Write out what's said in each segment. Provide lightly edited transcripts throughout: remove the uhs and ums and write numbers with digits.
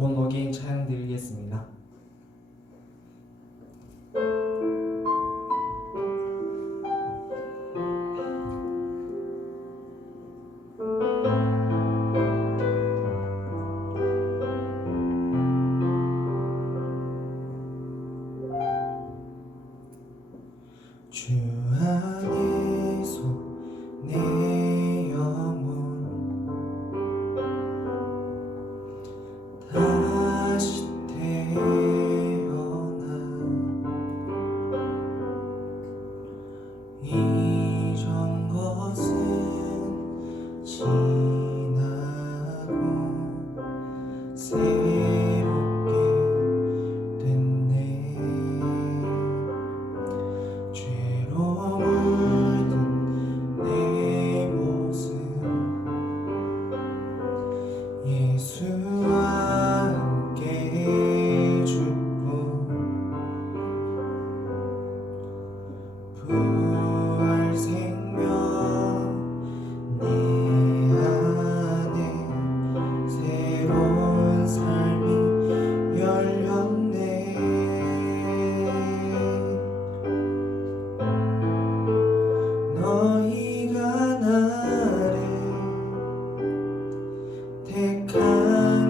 본어게인 찬양 드리겠습니다. 주 안에서 내 영혼 다시 태어나 이전 것은 지나고 새롭게 됐네. 죄로 물든 내 모습 예수와 함께 죽고 부활 생명 내 안에 새로운 삶이 열렸네. 너희가 나를 택한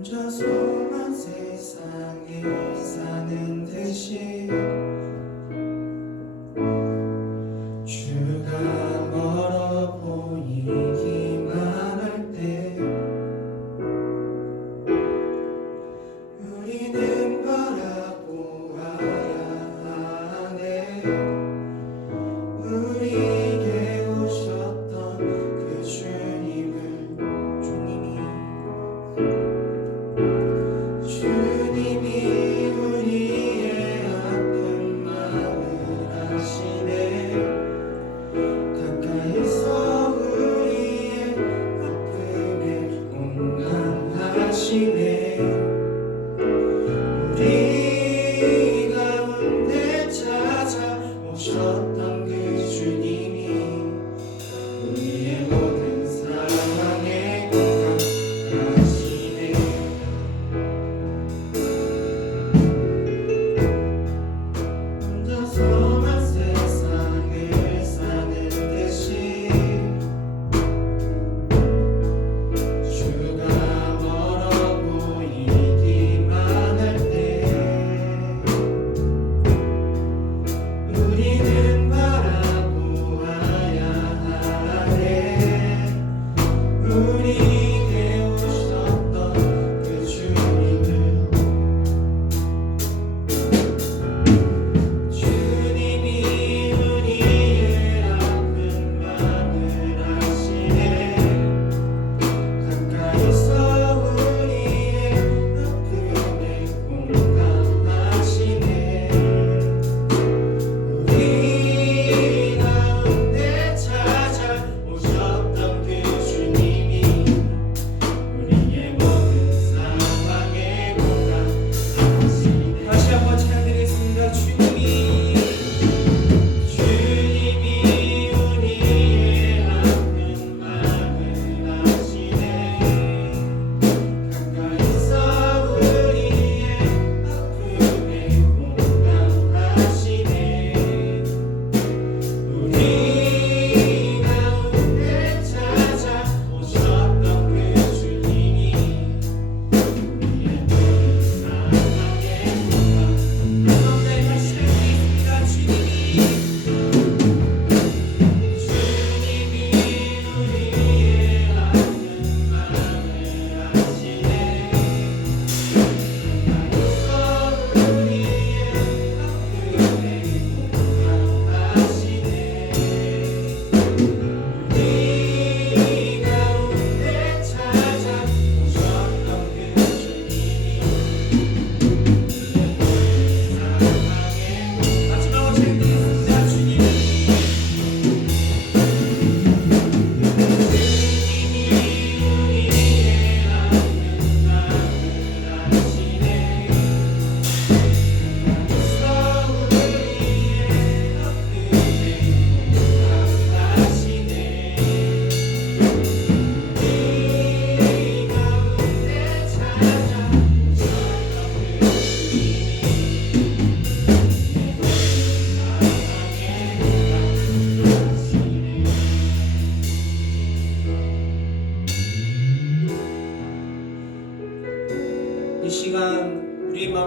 혼자서만 세상에 사는 듯이 주가 멀어 보이기만 할 때 우리는 바라보아야 하네. 우리에게 오셨던 그 주님이 우리의 앞에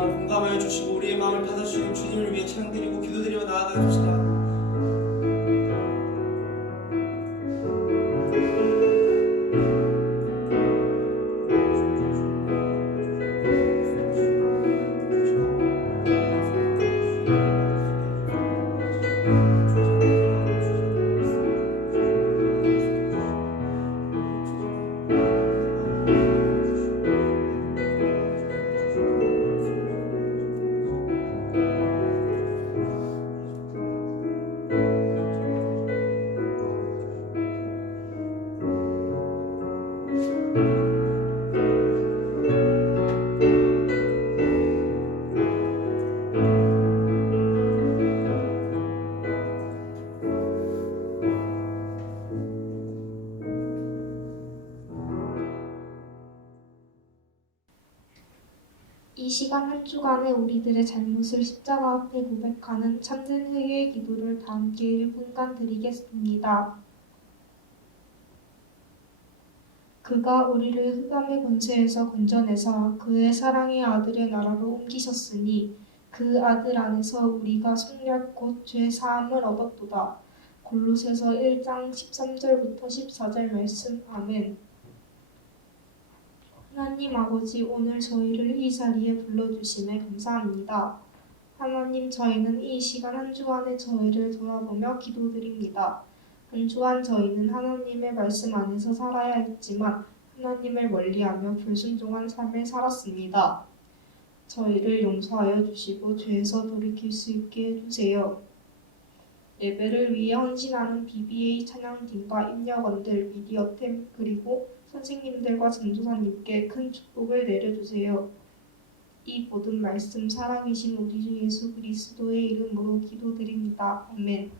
마음을 공감하여 주시고 우리의 마음을 받아주시는 주님을 위해 찬양드리고 기도드리며 나아가봅시다. 이 시간 한 주간의 우리들의 잘못을 십자가 앞에 고백하는 참된 회개의 기도를 다 함께 1분간 드리겠습니다. 그가 우리를 흑암의 권세에서 건져내사 그의 사랑의 아들의 나라로 옮기셨으니 그 아들 안에서 우리가 속량 곧 죄 사함을 얻었도다. 골로새서 1장 13절부터 14절 말씀. 아멘. 하나님 아버지, 오늘 저희를 이 자리에 불러주심에 감사합니다. 하나님, 저희는 이 시간 한 주간의 저희를 돌아보며 기도드립니다. 한 주간 저희는 하나님의 말씀 안에서 살아야 했지만 하나님을 멀리하며 불순종한 삶을 살았습니다. 저희를 용서하여 주시고 죄에서 돌이킬 수 있게 해주세요. 예배를 위해 헌신하는 BBA 찬양팀과 임력원들, 미디어팀, 그리고 선생님들과 전도사님께 큰 축복을 내려주세요. 이 모든 말씀 살아계신 우리 주 예수 그리스도의 이름으로 기도드립니다. 아멘.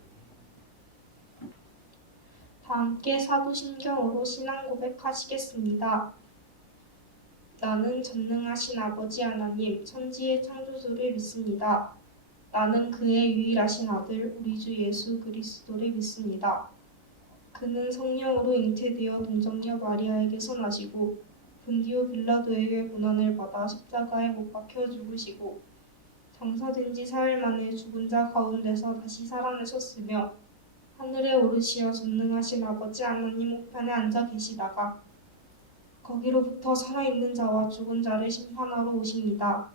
다 함께 사도신경으로 신앙 고백하시겠습니다. 나는 전능하신 아버지 하나님, 천지의 창조주를 믿습니다. 나는 그의 유일하신 아들 우리 주 예수 그리스도를 믿습니다. 그는 성령으로 잉태되어 동정녀 마리아에게서 나시고 본디오 빌라도에게 고난을 받아 십자가에 못 박혀 죽으시고 장사된 지 사흘 만에 죽은 자 가운데서 다시 살아나셨으며 하늘에 오르시어 전능하신 아버지 하나님 우편에 앉아 계시다가 거기로부터 살아있는 자와 죽은 자를 심판하러 오십니다.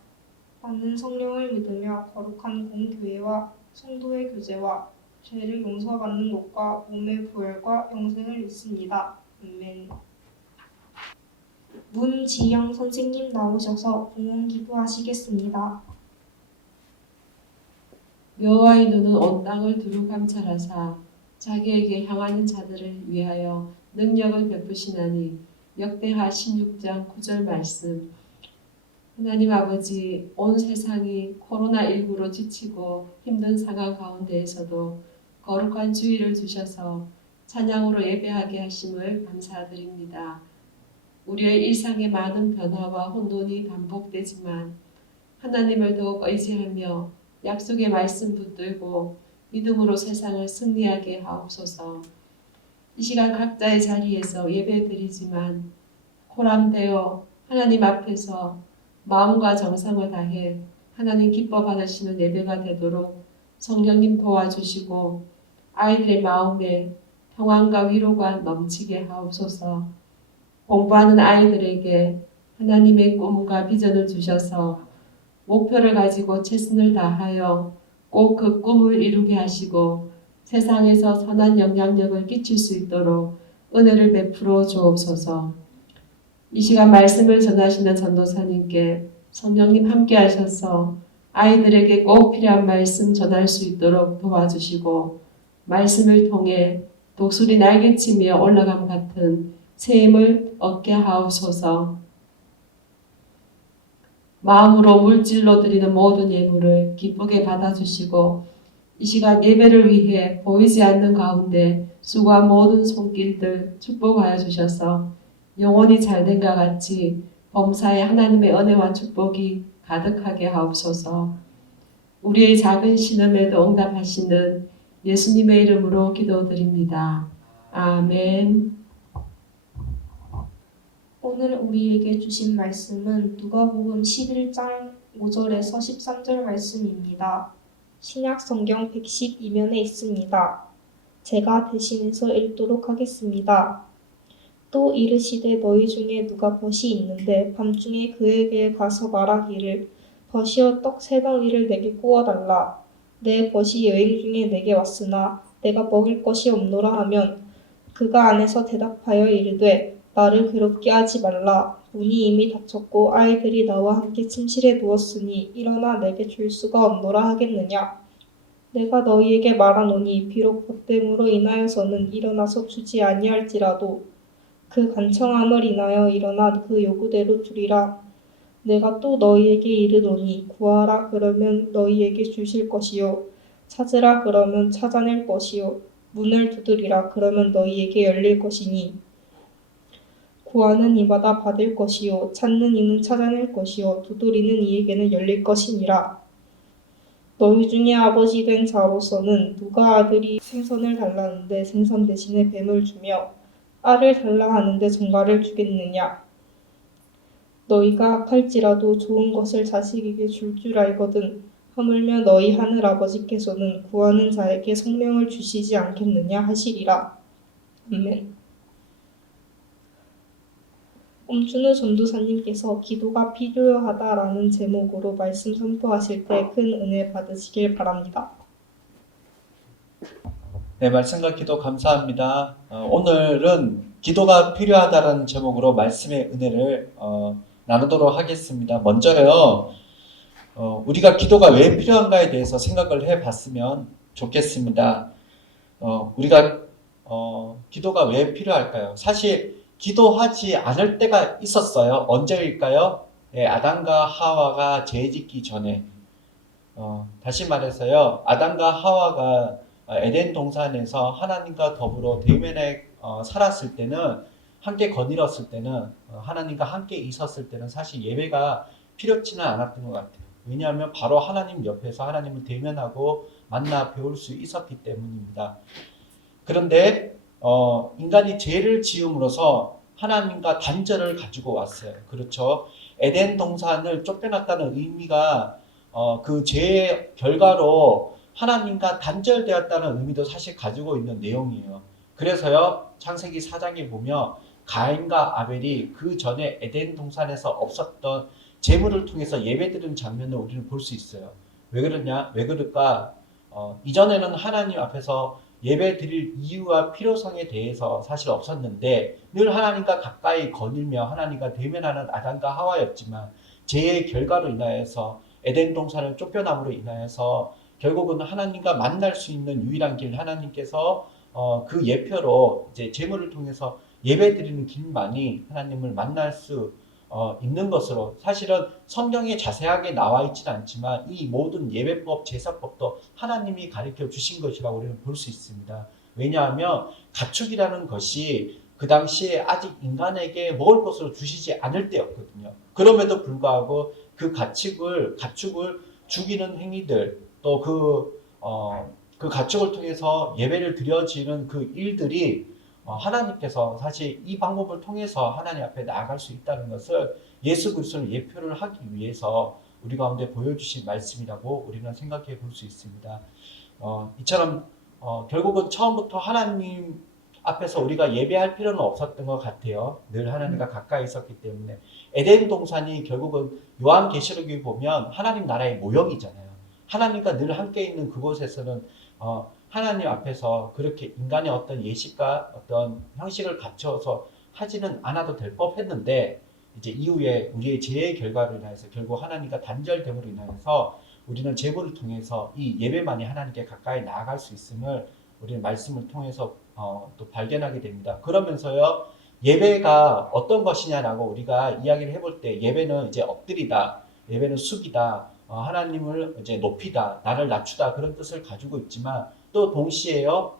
나는 성령을 믿으며 거룩한 공교회와 성도의 교제와 죄를 용서받는 것과 몸의 부활과 영생을 믿습니다. 아멘. 문지영 선생님 나오셔서 봉헌 기도하시겠습니다. 여호와의 눈은 온 땅을 두루 감찰하사 자기에게 향하는 자들을 위하여 능력을 베푸시나니. 역대하 16장 9절 말씀. 하나님 아버지, 온 세상이 코로나19로 지치고 힘든 상황 가운데에서도 거룩한 주의를 주셔서 찬양으로 예배하게 하심을 감사드립니다. 우리의 일상의 많은 변화와 혼돈이 반복되지만 하나님을 더욱 의지하며 약속의 말씀 붙들고 믿음으로 세상을 승리하게 하옵소서. 이 시간 각자의 자리에서 예배드리지만 코람되어 하나님 앞에서 마음과 정성을 다해 하나님 기뻐 받으시는 예배가 되도록 성령님 도와주시고 아이들의 마음에 평안과 위로가 넘치게 하옵소서. 공부하는 아이들에게 하나님의 꿈과 비전을 주셔서 목표를 가지고 최선을 다하여 꼭 그 꿈을 이루게 하시고 세상에서 선한 영향력을 끼칠 수 있도록 은혜를 베풀어 주옵소서. 이 시간 말씀을 전하시는 전도사님께 성령님 함께 하셔서 아이들에게 꼭 필요한 말씀 전할 수 있도록 도와주시고 말씀을 통해 독수리 날개치며 올라감 같은 새 힘을 얻게 하옵소서. 마음으로 물질로 드리는 모든 예물을 기쁘게 받아주시고 이 시간 예배를 위해 보이지 않는 가운데 수고한 모든 손길들 축복하여 주셔서 영혼이 잘된과 같이 범사에 하나님의 은혜와 축복이 가득하게 하옵소서. 우리의 작은 신음에도 응답하시는 예수님의 이름으로 기도드립니다. 아멘. 오늘 우리에게 주신 말씀은 누가복음 11장 5절에서 13절 말씀입니다. 신약 성경 112면에 있습니다. 제가 대신해서 읽도록 하겠습니다. 또 이르시되 너희 중에 누가 벗이 있는데 밤중에 그에게 가서 말하기를 벗이여 떡 세 덩이를 내게 구워달라. 내 벗이 여인 중에 내게 왔으나 내가 먹일 것이 없노라 하면 그가 안에서 대답하여 이르되 나를 괴롭게 하지 말라. 문이 이미 닫혔고 아이들이 나와 함께 침실에 누웠으니 일어나 내게 줄 수가 없노라 하겠느냐. 내가 너희에게 말하노니 비록 벗됨으로 인하여서는 일어나서 주지 아니할지라도 그 간청함을 인하여 일어나 그 요구대로 주리라. 내가 또 너희에게 이르노니 구하라 그러면 너희에게 주실 것이요 찾으라 그러면 찾아낼 것이요 문을 두드리라 그러면 너희에게 열릴 것이니 구하는 이마다 받을 것이요 찾는 이는 찾아낼 것이요 두드리는 이에게는 열릴 것이니라. 너희 중에 아버지 된 자로서는 누가 아들이 생선을 달라는데 생선 대신에 뱀을 주며 알을 달라 하는데 정갈을 주겠느냐. 너희가 악할지라도 좋은 것을 자식에게 줄 줄 알거든 하물며 너희 하늘 아버지께서는 구하는 자에게 성령을 주시지 않겠느냐 하시리라. 아멘. 옴준우 전도사님께서 기도가 필요하다라는 제목으로 말씀 선포하실 때 큰 은혜 받으시길 바랍니다. 네, 말씀과 기도 감사합니다. 오늘은 기도가 필요하다라는 제목으로 말씀의 은혜를 나누도록 하겠습니다. 먼저요, 우리가 기도가 왜 필요한가에 대해서 생각을 해봤으면 좋겠습니다. 우리가 기도가 왜 필요할까요? 사실 기도하지 않을 때가 있었어요. 언제일까요? 네, 아담과 하와가 죄짓기 전에. 다시 말해서요, 아담과 하와가 에덴 동산에서 하나님과 더불어 대면에 살았을 때는, 함께 거닐었을 때는, 하나님과 함께 있었을 때는 사실 예배가 필요치는 않았던 것 같아요. 왜냐하면 바로 하나님 옆에서 하나님을 대면하고 만나 배울 수 있었기 때문입니다. 그런데 인간이 죄를 지음으로써 하나님과 단절을 가지고 왔어요. 그렇죠. 에덴 동산을 쫓겨났다는 의미가 그 죄의 결과로 하나님과 단절되었다는 의미도 사실 가지고 있는 내용이에요. 그래서요, 창세기 4장에 보면 가인과 아벨이 그 전에 에덴 동산에서 없었던 제물을 통해서 예배드리는 장면을 우리는 볼 수 있어요. 왜 그러냐? 왜 그럴까? 이전에는 하나님 앞에서 예배 드릴 이유와 필요성에 대해서 사실 없었는데 늘 하나님과 가까이 거닐며 하나님과 대면하는 아담과 하와였지만 죄의 결과로 인하여서 에덴 동산을 쫓겨남으로 인하여서 결국은 하나님과 만날 수 있는 유일한 길, 하나님께서 그 예표로 이제 제물을 통해서 예배 드리는 길만이 하나님을 만날 수 있는 것으로, 사실은 성경에 자세하게 나와 있지는 않지만 이 모든 예배법, 제사법도 하나님이 가르쳐 주신 것이라고 우리는 볼 수 있습니다. 왜냐하면 가축이라는 것이 그 당시에 아직 인간에게 먹을 것으로 주시지 않을 때였거든요. 그럼에도 불구하고 그 가축을 죽이는 행위들, 또 그 가축을 통해서 예배를 드려지는 그 일들이 하나님께서 사실 이 방법을 통해서 하나님 앞에 나아갈 수 있다는 것을 예수 그리스도를 예표를 하기 위해서 우리 가운데 보여주신 말씀이라고 우리는 생각해 볼 수 있습니다. 이처럼 결국은 처음부터 하나님 앞에서 우리가 예배할 필요는 없었던 것 같아요. 늘 하나님과 가까이 있었기 때문에. 에덴 동산이 결국은 요한계시록에 보면 하나님 나라의 모형이잖아요. 하나님과 늘 함께 있는 그곳에서는 하나님 앞에서 그렇게 인간의 어떤 예식과 어떤 형식을 갖춰서 하지는 않아도 될 법했는데, 이제 이후에 우리의 죄의 결과로 인해서 결국 하나님과 단절됨으로 인해서 우리는 제물을 통해서 이 예배만이 하나님께 가까이 나아갈 수 있음을 우리는 말씀을 통해서 또 발견하게 됩니다. 그러면서요, 예배가 어떤 것이냐라고 우리가 이야기를 해볼 때 예배는 이제 엎드리다, 예배는 숙이다, 하나님을 이제 높이다, 나를 낮추다, 그런 뜻을 가지고 있지만 또 동시에요,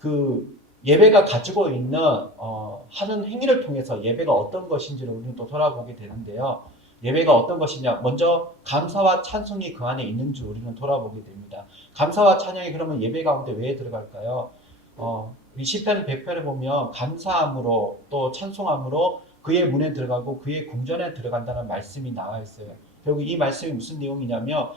그 예배가 가지고 있는 하는 행위를 통해서 예배가 어떤 것인지를 우리는 또 돌아보게 되는데요. 예배가 어떤 것이냐? 먼저 감사와 찬송이 그 안에 있는 줄 우리는 돌아보게 됩니다. 감사와 찬양이 그러면 예배 가운데 왜 들어갈까요? 우리 시편 100편에 보면 감사함으로 또 찬송함으로 그의 문에 들어가고 그의 궁전에 들어간다는 말씀이 나와 있어요. 결국 이 말씀이 무슨 내용이냐면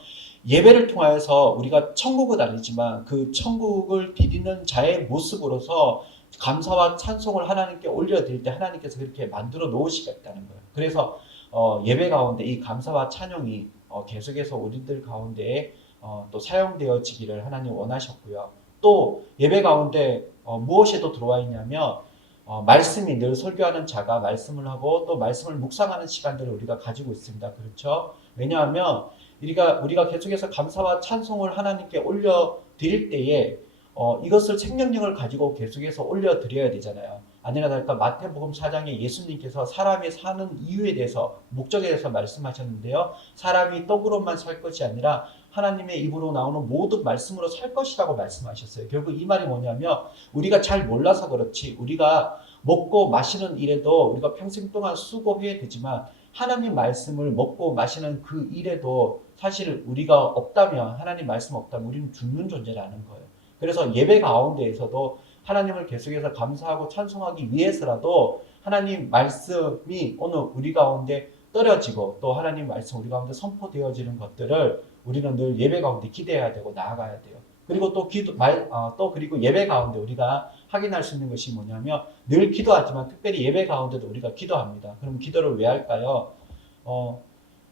예배를 통하여서 우리가 천국은 아니지만 그 천국을 디디는 자의 모습으로서 감사와 찬송을 하나님께 올려드릴 때 하나님께서 그렇게 만들어 놓으시겠다는 거예요. 그래서 예배 가운데 이 감사와 찬양이 계속해서 우리들 가운데에 또 사용되어지기를 하나님 원하셨고요. 또 예배 가운데 무엇에도 들어와 있냐면 말씀이 늘 설교하는 자가 말씀을 하고 또 말씀을 묵상하는 시간들을 우리가 가지고 있습니다. 그렇죠? 왜냐하면 우리가 계속해서 감사와 찬송을 하나님께 올려드릴 때에 이것을 생명력을 가지고 계속해서 올려드려야 되잖아요. 아니나 다를까 마태복음 4장에 예수님께서 사람이 사는 이유에 대해서 목적에 대해서 말씀하셨는데요. 사람이 떡으로만 살 것이 아니라 하나님의 입으로 나오는 모든 말씀으로 살 것이라고 말씀하셨어요. 결국 이 말이 뭐냐면 우리가 잘 몰라서 그렇지 우리가 먹고 마시는 일에도 우리가 평생 동안 수고해야 되지만 하나님 말씀을 먹고 마시는 그 일에도 사실 우리가 없다면 하나님 말씀 없다면 우리는 죽는 존재라는 거예요. 그래서 예배 가운데에서도 하나님을 계속해서 감사하고 찬송하기 위해서라도 하나님 말씀이 오늘 우리 가운데 떨어지고 또 하나님 말씀 우리 가운데 선포되어지는 것들을 우리는 늘 예배 가운데 기대해야 되고 나아가야 돼요. 그리고 또 그리고 예배 가운데 우리가 확인할 수 있는 것이 뭐냐면 늘 기도하지만 특별히 예배 가운데도 우리가 기도합니다. 그럼 기도를 왜 할까요?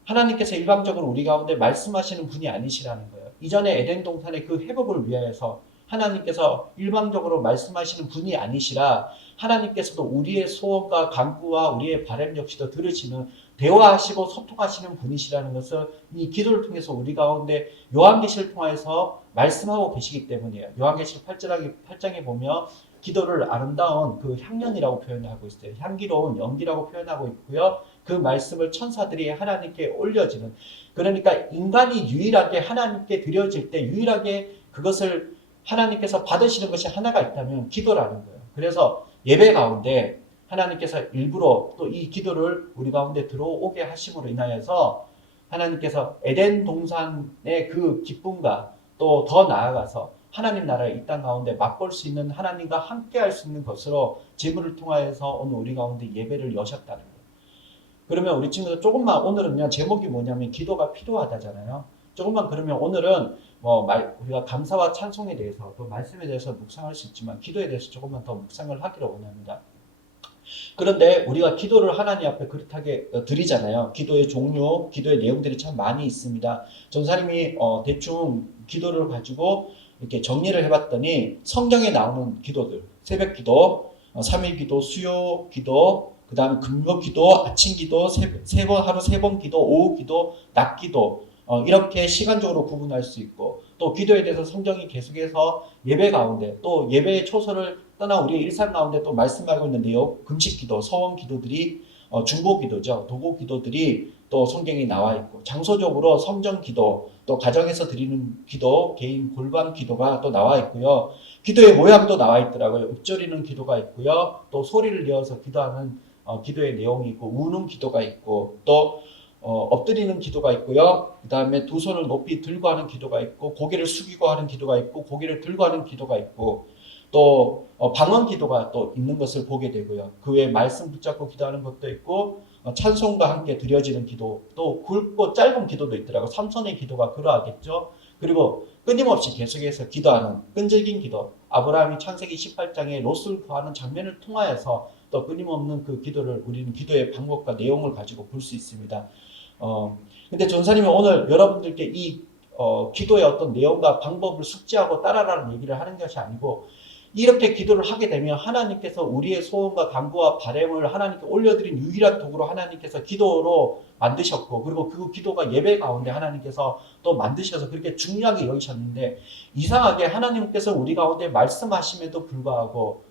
하나님께서 일방적으로 우리 가운데 말씀하시는 분이 아니시라는 거예요. 이전에 에덴 동산의 그 회복을 위하여서 하나님께서 일방적으로 말씀하시는 분이 아니시라 하나님께서도 우리의 소원과 간구와 우리의 바람 역시도 들으시는 대화하시고 소통하시는 분이시라는 것을 이 기도를 통해서 우리 가운데 요한계시를 통해서 말씀하고 계시기 때문이에요. 요한계시 8장에 보면 기도를 아름다운 그 향연이라고 표현하고 있어요. 향기로운 연기라고 표현하고 있고요. 그 말씀을 천사들이 하나님께 올려지는, 그러니까 인간이 유일하게 하나님께 드려질 때 유일하게 그것을 하나님께서 받으시는 것이 하나가 있다면 기도라는 거예요. 그래서 예배 가운데 하나님께서 일부러 또 이 기도를 우리 가운데 들어오게 하심으로 인하여서 하나님께서 에덴 동산의 그 기쁨과 또 더 나아가서 하나님 나라의 이 땅 가운데 맛볼 수 있는 하나님과 함께 할 수 있는 것으로 제물을 통하여서 오늘 우리 가운데 예배를 여셨다는 거예요. 그러면 우리 친구들 조금만 오늘은요 제목이 뭐냐면 기도가 필요하다잖아요. 조금만 그러면 오늘은 우리가 감사와 찬송에 대해서 또 말씀에 대해서 묵상할 수 있지만 기도에 대해서 조금만 더 묵상을 하기를 원합니다. 그런데 우리가 기도를 하나님 앞에 그릇하게 드리잖아요. 기도의 종류, 기도의 내용들이 참 많이 있습니다. 전사님이 대충 기도를 가지고 이렇게 정리를 해봤더니 성경에 나오는 기도들, 새벽 기도, 3일 기도, 수요 기도, 그 다음에 금요 기도, 아침 기도, 하루 3번 기도, 오후 기도, 낮 기도, 이렇게 시간적으로 구분할 수 있고 또 기도에 대해서 성경이 계속해서 예배 가운데 또 예배의 초소를 떠나 우리의 일상 가운데 또 말씀하고 있는데요. 금식 기도, 서원 기도들이 중보 기도죠. 도고 기도들이 또 성경에 나와 있고 장소적으로 성전 기도, 또 가정에서 드리는 기도, 개인 골방 기도가 또 나와 있고요. 기도의 모양도 나와 있더라고요. 읊조리는 기도가 있고요. 또 소리를 내어서 기도하는 기도의 내용이 있고 우는 기도가 있고 또 엎드리는 기도가 있고요. 그 다음에 두 손을 높이 들고 하는 기도가 있고 고개를 숙이고 하는 기도가 있고 고개를 들고 하는 기도가 있고 또 방언 기도가 또 있는 것을 보게 되고요. 그 외에 말씀 붙잡고 기도하는 것도 있고 찬송과 함께 드려지는 기도, 또 굵고 짧은 기도도 있더라고요. 삼손의 기도가 그러하겠죠. 그리고 끊임없이 계속해서 기도하는 끈질긴 기도, 아브라함이 창세기 18장에 롯을 구하는 장면을 통하여서 또 끊임없는 그 기도를 우리는 기도의 방법과 내용을 가지고 볼 수 있습니다. 근데 전사님은 오늘 여러분들께 이 기도의 어떤 내용과 방법을 숙지하고 따라라는 얘기를 하는 것이 아니고 이렇게 기도를 하게 되면 하나님께서 우리의 소원과 간구와 바람을 하나님께 올려드린 유일한 도구로 하나님께서 기도로 만드셨고 그리고 그 기도가 예배 가운데 하나님께서 또 만드셔서 그렇게 중요하게 여기셨는데 이상하게 하나님께서 우리 가운데 말씀하심에도 불구하고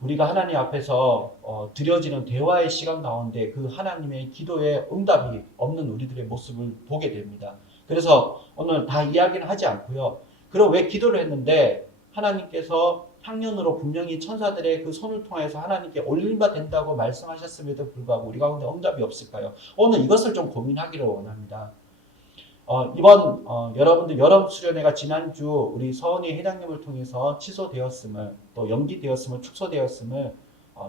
우리가 하나님 앞에서 드려지는 대화의 시간 가운데 그 하나님의 기도에 응답이 없는 우리들의 모습을 보게 됩니다. 그래서 오늘 다 이야기는 하지 않고요. 그럼 왜 기도를 했는데 하나님께서 향연으로 분명히 천사들의 그 손을 통해서 하나님께 올림바 된다고 말씀하셨음에도 불구하고 우리 가운데 응답이 없을까요? 오늘 이것을 좀 고민하기를 원합니다. 이번 여러분들 여름 수련회가 지난주 우리 서은희 회장님을 통해서 취소되었음을 또 연기되었음을 축소되었음을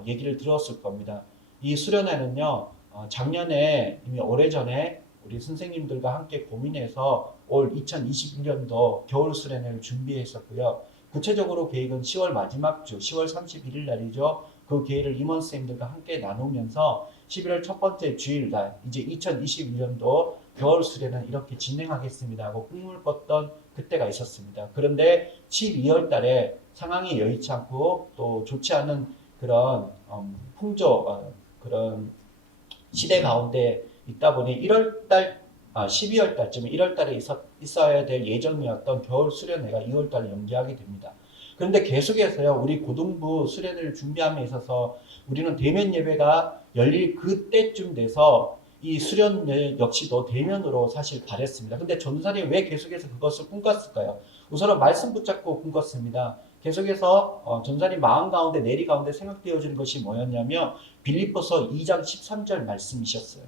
얘기를 들었을 겁니다. 이 수련회는요 작년에 이미 오래전에 우리 선생님들과 함께 고민해서 올 2021년도 겨울 수련회를 준비했었고요. 구체적으로 계획은 10월 마지막 주 10월 31일 날이죠. 그 계획을 임원 선생님들과 함께 나누면서 11월 첫 번째 주일날 이제 2021년도 겨울 수련은 이렇게 진행하겠습니다 하고 꿈을 꿨던 그때가 있었습니다. 그런데 12월 달에 상황이 여의치 않고 또 좋지 않은 그런 그런 시대 가운데 있다 보니 12월 달쯤에 1월 달에 있어야 될 예정이었던 겨울 수련회가 2월 달에 연기하게 됩니다. 그런데 계속해서요, 우리 고등부 수련회를 준비함에 있어서 우리는 대면 예배가 열릴 그때쯤 돼서 이 수련회 역시도 대면으로 사실 바랬습니다. 근데 전사님이 왜 계속해서 그것을 꿈꿨을까요? 우선은 말씀 붙잡고 꿈꿨습니다. 계속해서 전사님 마음 가운데 내리 가운데 생각되어지는 것이 뭐였냐면 빌립보서 2장 13절 말씀이셨어요.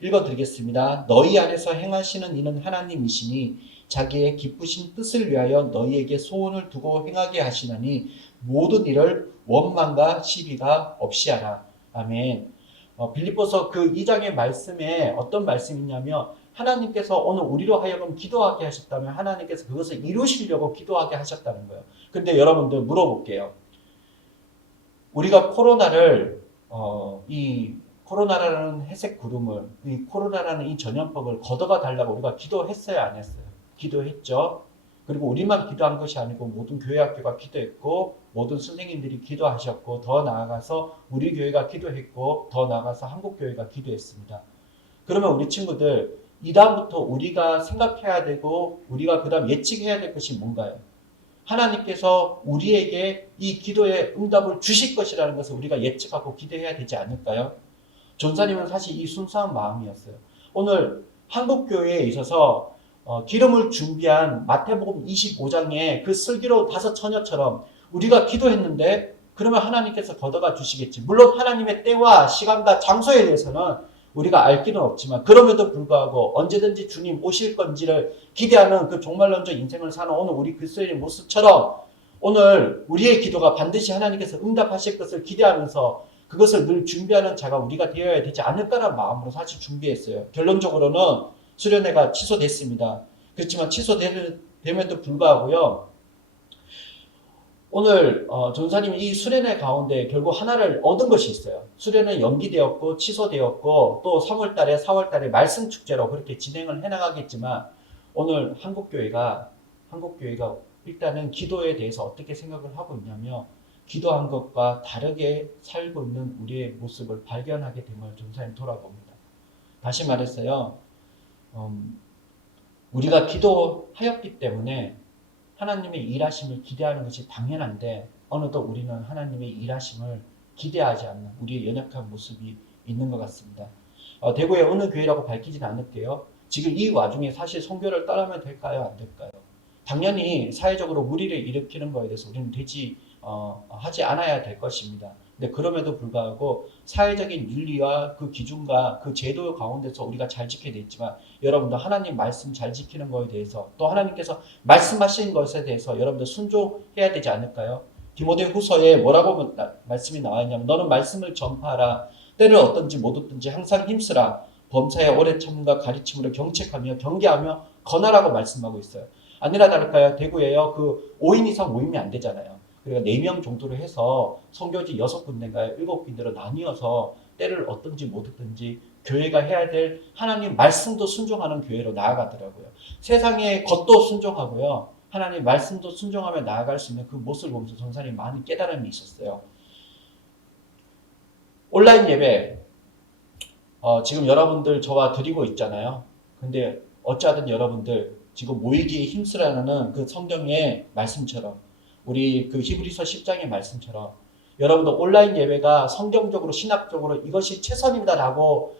읽어드리겠습니다. 너희 안에서 행하시는 이는 하나님이시니 자기의 기쁘신 뜻을 위하여 너희에게 소원을 두고 행하게 하시나니 모든 일을 원망과 시비가 없이 하라. 아멘. 빌립보서 그 2장의 말씀에 어떤 말씀이 있냐면 하나님께서 오늘 우리로 하여금 기도하게 하셨다면 하나님께서 그것을 이루시려고 기도하게 하셨다는 거예요. 근데 여러분들 물어볼게요. 우리가 이 코로나라는 회색 구름을, 이 코로나라는 이 전염병을 걷어가 달라고 우리가 기도했어요, 안 했어요? 기도했죠. 그리고 우리만 기도한 것이 아니고 모든 교회 학교가 기도했고 모든 선생님들이 기도하셨고 더 나아가서 우리 교회가 기도했고 더 나아가서 한국 교회가 기도했습니다. 그러면 우리 친구들 이 다음부터 우리가 생각해야 되고 우리가 그 다음 예측해야 될 것이 뭔가요? 하나님께서 우리에게 이 기도의 응답을 주실 것이라는 것을 우리가 예측하고 기대해야 되지 않을까요? 전사님은 사실 이 순수한 마음이었어요. 오늘 한국교회에 있어서 기름을 준비한 마태복음 25장에 그 슬기로운 5 처녀처럼 우리가 기도했는데 그러면 하나님께서 걷어가 주시겠지. 물론 하나님의 때와 시간과 장소에 대해서는 우리가 알 길은 없지만 그럼에도 불구하고 언제든지 주님 오실 건지를 기대하는 그 종말론적 인생을 사는 오늘 우리 그리스도인의 모습처럼 오늘 우리의 기도가 반드시 하나님께서 응답하실 것을 기대하면서 그것을 늘 준비하는 자가 우리가 되어야 되지 않을까라는 마음으로 사실 준비했어요. 결론적으로는 수련회가 취소됐습니다. 그렇지만 취소됨에도 불구하고요. 오늘 전사님이 이 수련회 가운데 결국 하나를 얻은 것이 있어요. 수련회 연기되었고 취소되었고 또 3월 달에 4월 달에 말씀 축제로 그렇게 진행을 해나가겠지만 오늘 한국교회가 일단은 기도에 대해서 어떻게 생각을 하고 있냐면 기도한 것과 다르게 살고 있는 우리의 모습을 발견하게 됨을 전사님 돌아봅니다. 다시 말했어요. 우리가 기도하였기 때문에 하나님의 일하심을 기대하는 것이 당연한데 어느덧 우리는 하나님의 일하심을 기대하지 않는 우리의 연약한 모습이 있는 것 같습니다. 대구의 어느 교회라고 밝히지는 않을게요. 지금 이 와중에 사실 선교를 따르면 될까요? 안 될까요? 당연히 사회적으로 무리를 일으키는 것에 대해서 우리는 하지 않아야 될 것입니다. 근데 그럼에도 불구하고 사회적인 윤리와 그 기준과 그 제도 가운데서 우리가 잘 지켜야 되겠지만 여러분들 하나님 말씀 잘 지키는 것에 대해서 또 하나님께서 말씀하신 것에 대해서 여러분들 순종해야 되지 않을까요? 디모데 후서에 뭐라고 말씀이 나와 있냐면 너는 말씀을 전파하라. 때를 어떤지 못 얻든지 항상 힘쓰라. 범사에 오래 참음과 가르침으로 경책하며 경계하며 권하라고 말씀하고 있어요. 아니라 다를까요? 대구에요. 그 5인 이상 모임이 안 되잖아요. 그러니까 4명 정도로 해서 선교지 6군데인가요? 7군데로 나뉘어서 때를 얻든지 못 얻든지 교회가 해야 될 하나님 말씀도 순종하는 교회로 나아가더라고요. 세상의 것도 순종하고요. 하나님 말씀도 순종하며 나아갈 수 있는 그 모습을 보면서 전사님 많은 깨달음이 있었어요. 온라인 예배 지금 여러분들 저와 드리고 있잖아요. 근데 어찌하든 여러분들 지금 모이기에 힘쓰라는 그 성경의 말씀처럼 우리 그 히브리서 10장의 말씀처럼 여러분들 온라인 예배가 성경적으로 신학적으로 이것이 최선이다라고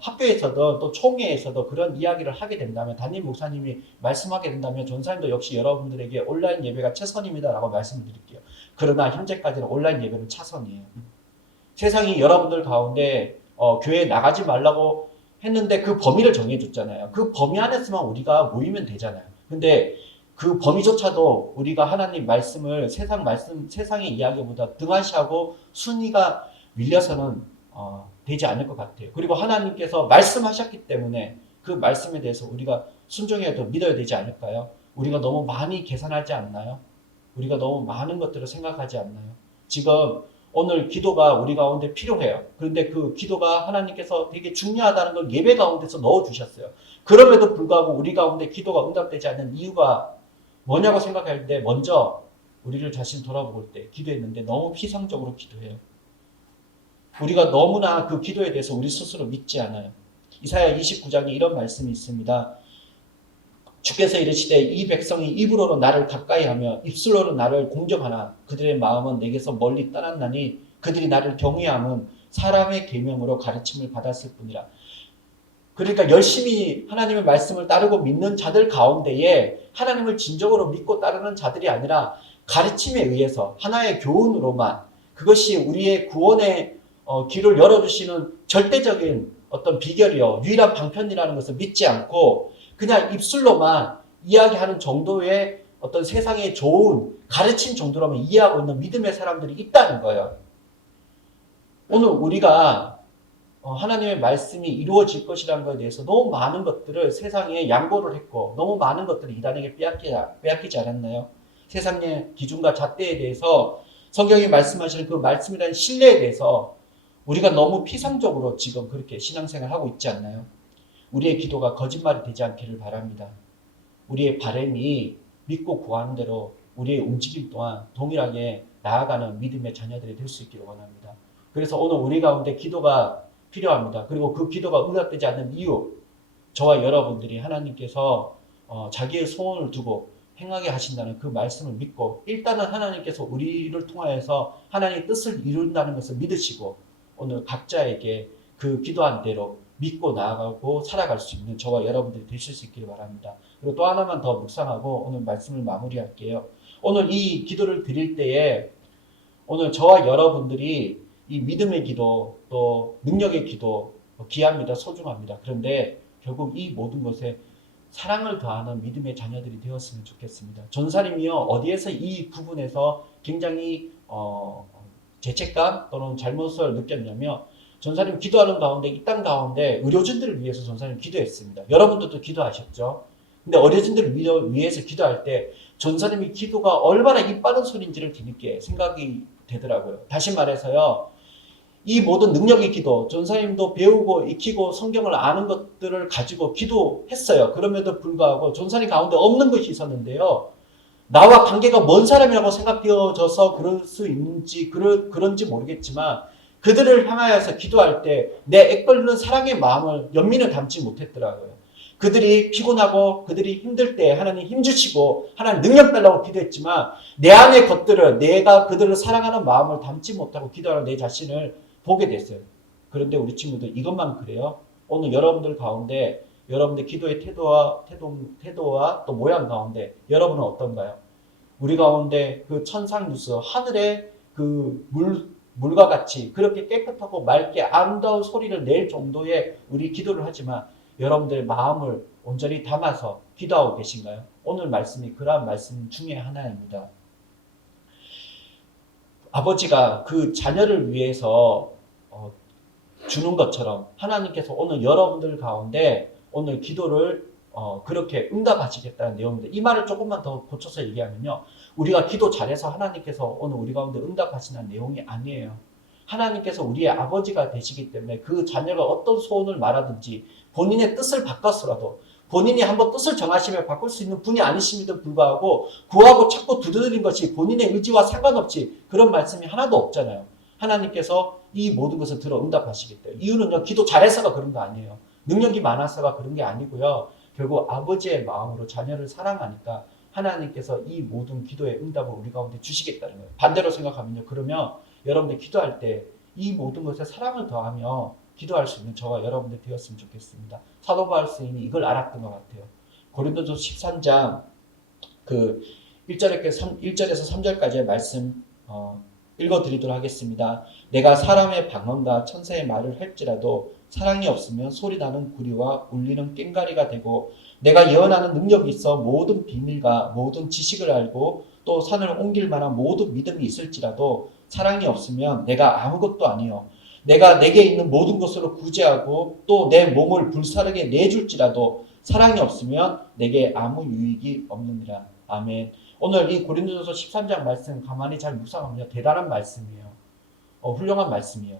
학교에서든 또 총회에서도 그런 이야기를 하게 된다면 담임 목사님이 말씀하게 된다면 전사님도 역시 여러분들에게 온라인 예배가 최선입니다라고 말씀드릴게요. 그러나 현재까지는 온라인 예배는 차선이에요. 세상이 여러분들 가운데 교회에 나가지 말라고 했는데 그 범위를 정해줬잖아요. 그 범위 안에서만 우리가 모이면 되잖아요. 근데 그 범위조차도 우리가 하나님 말씀을 세상의 이야기보다 등한시하고 순위가 밀려서는 되지 않을 것 같아요. 그리고 하나님께서 말씀하셨기 때문에 그 말씀에 대해서 우리가 순종해도 믿어야 되지 않을까요? 우리가 너무 많이 계산하지 않나요? 우리가 너무 많은 것들을 생각하지 않나요? 지금 오늘 기도가 우리 가운데 필요해요. 그런데 그 기도가 하나님께서 되게 중요하다는 걸 예배 가운데서 넣어주셨어요. 그럼에도 불구하고 우리 가운데 기도가 응답되지 않는 이유가 뭐냐고 생각할 때 먼저 우리를 자신 돌아볼 때 기도했는데 너무 피상적으로 기도해요. 우리가 너무나 그 기도에 대해서 우리 스스로 믿지 않아요. 이사야 29장에 이런 말씀이 있습니다. 주께서 이르시되 이 백성이 입으로는 나를 가까이하며 입술로는 나를 공경하나 그들의 마음은 내게서 멀리 떠났나니 그들이 나를 경외함은 사람의 계명으로 가르침을 받았을 뿐이라. 그러니까 열심히 하나님의 말씀을 따르고 믿는 자들 가운데에 하나님을 진정으로 믿고 따르는 자들이 아니라 가르침에 의해서 하나의 교훈으로만 그것이 우리의 구원의 길을 열어주시는 절대적인 어떤 비결이요 유일한 방편이라는 것을 믿지 않고 그냥 입술로만 이야기하는 정도의 어떤 세상의 좋은 가르침 정도로만 이해하고 있는 믿음의 사람들이 있다는 거예요. 오늘 우리가 하나님의 말씀이 이루어질 것이라는 것에 대해서 너무 많은 것들을 세상에 양보를 했고 너무 많은 것들을 이단에게 빼앗기지 않았나요? 세상의 기준과 잣대에 대해서 성경이 말씀하시는 그 말씀이라는 신뢰에 대해서 우리가 너무 피상적으로 지금 그렇게 신앙생활을 하고 있지 않나요? 우리의 기도가 거짓말이 되지 않기를 바랍니다. 우리의 바람이 믿고 구하는 대로 우리의 움직임 또한 동일하게 나아가는 믿음의 자녀들이 될 수 있기를 원합니다. 그래서 오늘 우리 가운데 기도가 필요합니다. 그리고 그 기도가 응답되지 않는 이유, 저와 여러분들이 하나님께서 자기의 소원을 두고 행하게 하신다는 그 말씀을 믿고 일단은 하나님께서 우리를 통하여서 하나님의 뜻을 이룬다는 것을 믿으시고 오늘 각자에게 그 기도한 대로 믿고 나아가고 살아갈 수 있는 저와 여러분들이 되실 수 있기를 바랍니다. 그리고 또 하나만 더 묵상하고 오늘 말씀을 마무리할게요. 오늘 이 기도를 드릴 때에 오늘 저와 여러분들이 이 믿음의 기도 또 능력의 기도 귀합니다. 소중합니다. 그런데 결국 이 모든 것에 사랑을 더하는 믿음의 자녀들이 되었으면 좋겠습니다. 전사님이요 어디에서 이 부분에서 굉장히 죄책감 또는 잘못을 느꼈냐면 전사님 기도하는 가운데 이 땅 가운데 의료진들을 위해서 전사님 기도했습니다. 여러분들도 기도하셨죠? 근데 의료진들을 위해서 기도할 때 전사님이 기도가 얼마나 이 빠른 소리인지를 뒤늦게 생각이 되더라고요. 다시 말해서요. 이 모든 능력의 기도, 전사님도 배우고 익히고 성경을 아는 것들을 가지고 기도했어요. 그럼에도 불구하고 전사님 가운데 없는 것이 있었는데요. 나와 관계가 먼 사람이라고 생각되어져서 그럴 수 있는지 그런지 모르겠지만 그들을 향하여서 기도할 때 내 애끓는 사랑의 마음을 연민을 담지 못했더라고요. 그들이 피곤하고 그들이 힘들 때 하나님 힘주시고 하나님 능력 달라고 기도했지만 내 안의 것들을 내가 그들을 사랑하는 마음을 담지 못하고 기도하는 내 자신을 보게 됐어요. 그런데 우리 친구들 이것만 그래요? 오늘 여러분들 가운데 여러분들 기도의 태도와 또 모양 가운데 여러분은 어떤가요? 우리 가운데 그 천상누수 하늘의 그 물과 같이 그렇게 깨끗하고 맑게 아름다운 소리를 낼 정도의 우리 기도를 하지만 여러분들의 마음을 온전히 담아서 기도하고 계신가요? 오늘 말씀이 그러한 말씀 중에 하나입니다. 아버지가 그 자녀를 위해서 주는 것처럼 하나님께서 오늘 여러분들 가운데 오늘 기도를 그렇게 응답하시겠다는 내용입니다. 이 말을 조금만 더 고쳐서 얘기하면요. 우리가 기도 잘해서 하나님께서 오늘 우리 가운데 응답하시는 내용이 아니에요. 하나님께서 우리의 아버지가 되시기 때문에 그 자녀가 어떤 소원을 말하든지 본인의 뜻을 바꿨어라도 본인이 한번 뜻을 정하시면 바꿀 수 있는 분이 아니심에도 불구하고 구하고 찾고 두드린 것이 본인의 의지와 상관없이 그런 말씀이 하나도 없잖아요. 하나님께서 이 모든 것을 들어 응답하시겠대요. 이유는요. 기도 잘해서가 그런 거 아니에요. 능력이 많아서가 그런 게 아니고요. 결국 아버지의 마음으로 자녀를 사랑하니까 하나님께서 이 모든 기도의 응답을 우리 가운데 주시겠다는 거예요. 반대로 생각하면요. 그러면 여러분들 기도할 때 이 모든 것에 사랑을 더하며 기도할 수 있는 저와 여러분들 되었으면 좋겠습니다. 사도 바울 스님이 이걸 알았던 것 같아요. 고린도서 13장 그 1절에서 3절까지의 말씀 읽어드리도록 하겠습니다. 내가 사람의 방언과 천사의 말을 할지라도 사랑이 없으면 소리나는 구리와 울리는 꽹과리가 되고 내가 예언하는 능력이 있어 모든 비밀과 모든 지식을 알고 또 산을 옮길 만한 모든 믿음이 있을지라도 사랑이 없으면 내가 아무것도 아니요 내게 있는 모든 것으로 구제하고 또 내 몸을 불사르게 내줄지라도 사랑이 없으면 내게 아무 유익이 없느니라. 아멘. 오늘 이 고린도전서 13장 말씀 가만히 잘 묵상하면 대단한 말씀이에요. 훌륭한 말씀이에요.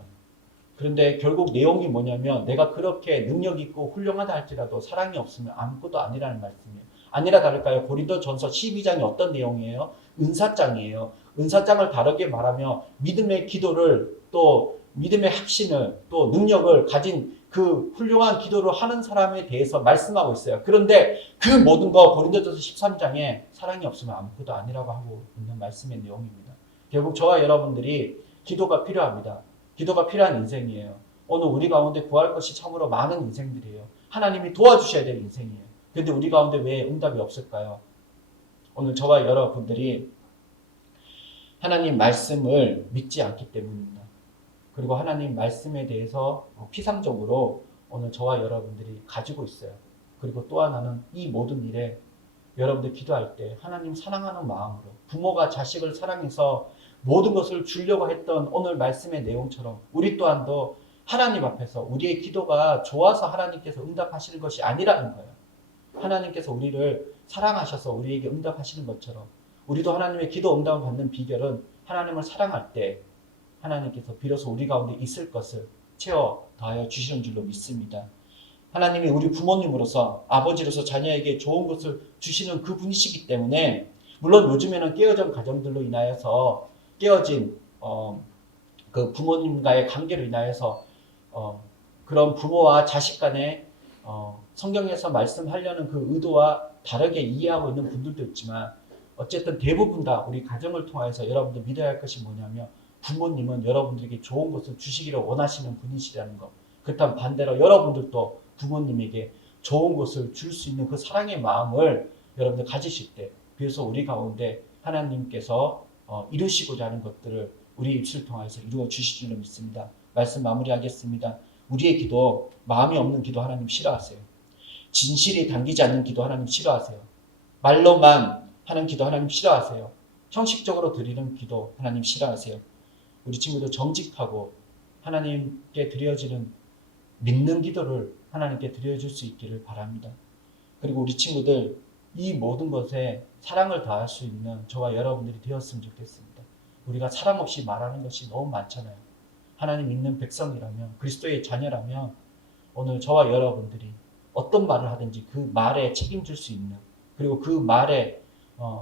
그런데 결국 내용이 뭐냐면 내가 그렇게 능력 있고 훌륭하다 할지라도 사랑이 없으면 아무것도 아니라는 말씀이에요. 아니라 다를까요? 고린도전서 12장이 어떤 내용이에요? 은사장이에요. 은사장을 다르게 말하며 믿음의 기도를 또 믿음의 확신을 또 능력을 가진 그 훌륭한 기도를 하는 사람에 대해서 말씀하고 있어요. 그런데 그 모든 거 고린도전서 13장에 사랑이 없으면 아무것도 아니라고 하고 있는 말씀의 내용입니다. 결국 저와 여러분들이 기도가 필요합니다. 기도가 필요한 인생이에요. 오늘 우리 가운데 구할 것이 참으로 많은 인생들이에요. 하나님이 도와주셔야 될 인생이에요. 그런데 우리 가운데 왜 응답이 없을까요? 오늘 저와 여러분들이 하나님 말씀을 믿지 않기 때문입니다. 그리고 하나님 말씀에 대해서 피상적으로 오늘 저와 여러분들이 가지고 있어요. 그리고 또 하나는 이 모든 일에 여러분들 기도할 때 하나님 사랑하는 마음으로 부모가 자식을 사랑해서 모든 것을 주려고 했던 오늘 말씀의 내용처럼 우리 또한도 하나님 앞에서 우리의 기도가 좋아서 하나님께서 응답하시는 것이 아니라는 거예요. 하나님께서 우리를 사랑하셔서 우리에게 응답하시는 것처럼 우리도 하나님의 기도 응답을 받는 비결은 하나님을 사랑할 때 하나님께서 비로소 우리 가운데 있을 것을 채워 더하여 주시는 줄로 믿습니다. 하나님이 우리 부모님으로서 아버지로서 자녀에게 좋은 것을 주시는 그 분이시기 때문에 물론 요즘에는 깨어진 가정들로 인하여서 깨어진 그 부모님과의 관계로 인하여서 그런 부모와 자식 간에 성경에서 말씀하려는 그 의도와 다르게 이해하고 있는 분들도 있지만 어쨌든 대부분 다 우리 가정을 통해서 여러분들 믿어야 할 것이 뭐냐면 부모님은 여러분들에게 좋은 것을 주시기를 원하시는 분이시라는 것. 그렇다면 반대로 여러분들도 부모님에게 좋은 것을 줄 수 있는 그 사랑의 마음을 여러분들 가지실 때 비로소 우리 가운데 하나님께서 이루시고자 하는 것들을 우리 입술을 통해서 이루어 주실 줄로 믿습니다. 말씀 마무리하겠습니다. 우리의 기도, 마음이 없는 기도 하나님 싫어하세요. 진실이 담기지 않는 기도 하나님 싫어하세요. 말로만 하는 기도 하나님 싫어하세요. 형식적으로 드리는 기도 하나님 싫어하세요. 우리 친구들 정직하고 하나님께 드려지는 믿는 기도를 하나님께 드려줄 수 있기를 바랍니다. 그리고 우리 친구들 이 모든 것에 사랑을 다할 수 있는 저와 여러분들이 되었으면 좋겠습니다. 우리가 사랑 없이 말하는 것이 너무 많잖아요. 하나님 믿는 백성이라면 그리스도의 자녀라면 오늘 저와 여러분들이 어떤 말을 하든지 그 말에 책임질 수 있는 그리고 그 말에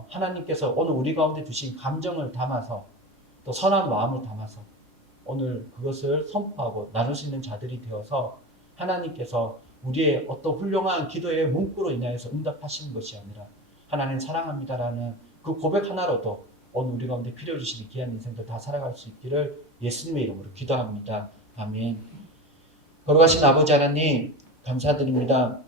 하나님께서 오늘 우리 가운데 주신 감정을 담아서 또 선한 마음을 담아서 오늘 그것을 선포하고 나눌 수 있는 자들이 되어서 하나님께서 우리의 어떤 훌륭한 기도의 문구로 인하여서 응답하시는 것이 아니라 하나님 사랑합니다라는 그 고백 하나로도 오늘 우리 가운데 필요해 주시는 귀한 인생들 다 살아갈 수 있기를 예수님의 이름으로 기도합니다. 아멘. 거룩하신 아버지 하나님 감사드립니다.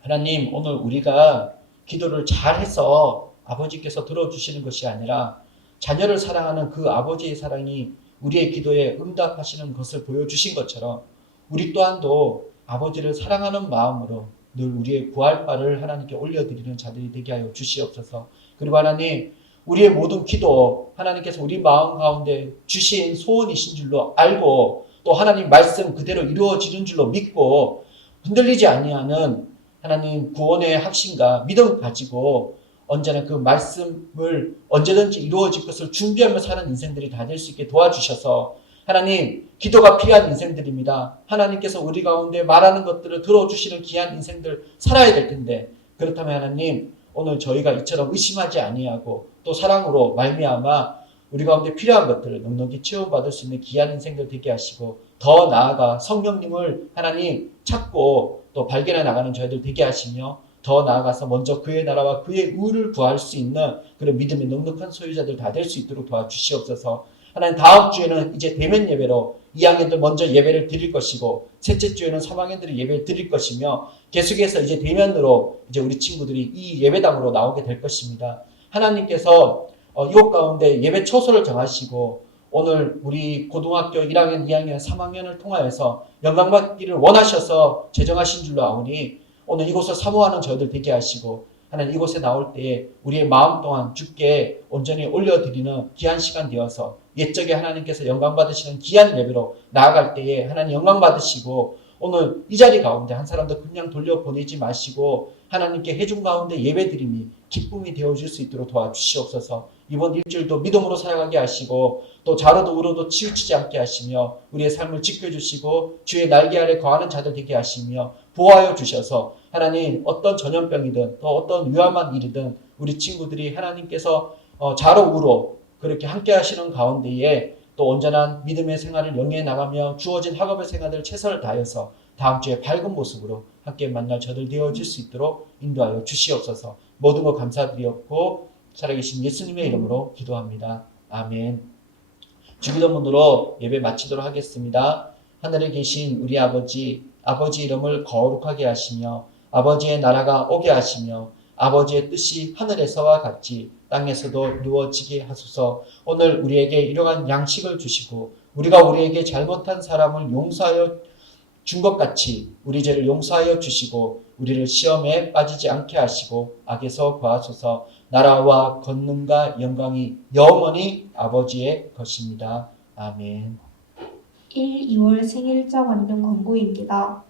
하나님 오늘 우리가 기도를 잘해서 아버지께서 들어주시는 것이 아니라 자녀를 사랑하는 그 아버지의 사랑이 우리의 기도에 응답하시는 것을 보여주신 것처럼 우리 또한도 아버지를 사랑하는 마음으로 늘 우리의 구할 바를 하나님께 올려드리는 자들이 되게 하여 주시옵소서. 그리고 하나님 우리의 모든 기도 하나님께서 우리 마음 가운데 주신 소원이신 줄로 알고 또 하나님 말씀 그대로 이루어지는 줄로 믿고 흔들리지 아니하는 하나님 구원의 확신과 믿음 가지고 언제나 그 말씀을 언제든지 이루어질 것을 준비하며 사는 인생들이 다 될 수 있게 도와주셔서 하나님 기도가 필요한 인생들입니다. 하나님께서 우리 가운데 말하는 것들을 들어주시는 귀한 인생들 살아야 될 텐데 그렇다면 하나님 오늘 저희가 이처럼 의심하지 아니하고 또 사랑으로 말미암아 우리 가운데 필요한 것들을 넉넉히 채워받을 수 있는 귀한 인생들 되게 하시고 더 나아가 성령님을 하나님 찾고 또 발견해 나가는 저희들 되게 하시며 더 나아가서 먼저 그의 나라와 그의 의를 구할 수 있는 그런 믿음의 넉넉한 소유자들 다 될 수 있도록 도와주시옵소서. 하나님 다음 주에는 이제 대면 예배로 2학년들 먼저 예배를 드릴 것이고 셋째 주에는 3학년들이 예배를 드릴 것이며 계속해서 이제 대면으로 이제 우리 친구들이 이 예배당으로 나오게 될 것입니다. 하나님께서 이곳 가운데 예배 초소를 정하시고 오늘 우리 고등학교 1학년, 2학년, 3학년을 통하여서 영광받기를 원하셔서 제정하신 줄로 아오니 오늘 이곳을 사모하는 저희들 되게 하시고 하나님 이곳에 나올 때에 우리의 마음 또한 주께 온전히 올려드리는 귀한 시간 되어서 옛적에 하나님께서 영광 받으시는 귀한 예배로 나아갈 때에 하나님 영광 받으시고 오늘 이 자리 가운데 한 사람도 그냥 돌려보내지 마시고 하나님께 해준 가운데 예배드림이 기쁨이 되어줄 수 있도록 도와주시옵소서. 이번 일주일도 믿음으로 살아가게 하시고 또 좌로도 우로도 치우치지 않게 하시며 우리의 삶을 지켜주시고 주의 날개 아래 거하는 자들 되게 하시며 보호하여 주셔서 하나님 어떤 전염병이든 또 어떤 위험한 일이든 우리 친구들이 하나님께서 좌로 우로 그렇게 함께 하시는 가운데에 또 온전한 믿음의 생활을 영위해 나가며 주어진 학업의 생활을 최선을 다해서 다음 주에 밝은 모습으로 함께 만날 저들 되어질 수 있도록 인도하여 주시옵소서. 모든 것 감사드리옵고 살아계신 예수님의 이름으로 기도합니다. 아멘. 주기도문으로 예배 마치도록 하겠습니다. 하늘에 계신 우리 아버지 이름을 거룩하게 하시며 아버지의 나라가 오게 하시며 아버지의 뜻이 하늘에서와 같이 땅에서도 이루어지게 하소서. 오늘 우리에게 일용할 양식을 주시고 우리가 우리에게 잘못한 사람을 용서하여 준 것 같이 우리 죄를 용서하여 주시고 우리를 시험에 빠지지 않게 하시고 악에서 구하소서. 나라와 권능과 영광이 영원히 아버지의 것입니다. 아멘. 1, 2월 생일자 관련 광고입니다.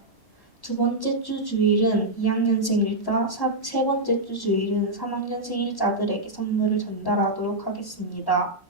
두 번째 주 주일은 2학년 생일자, 세 번째 주 주일은 3학년 생일자들에게 선물을 전달하도록 하겠습니다.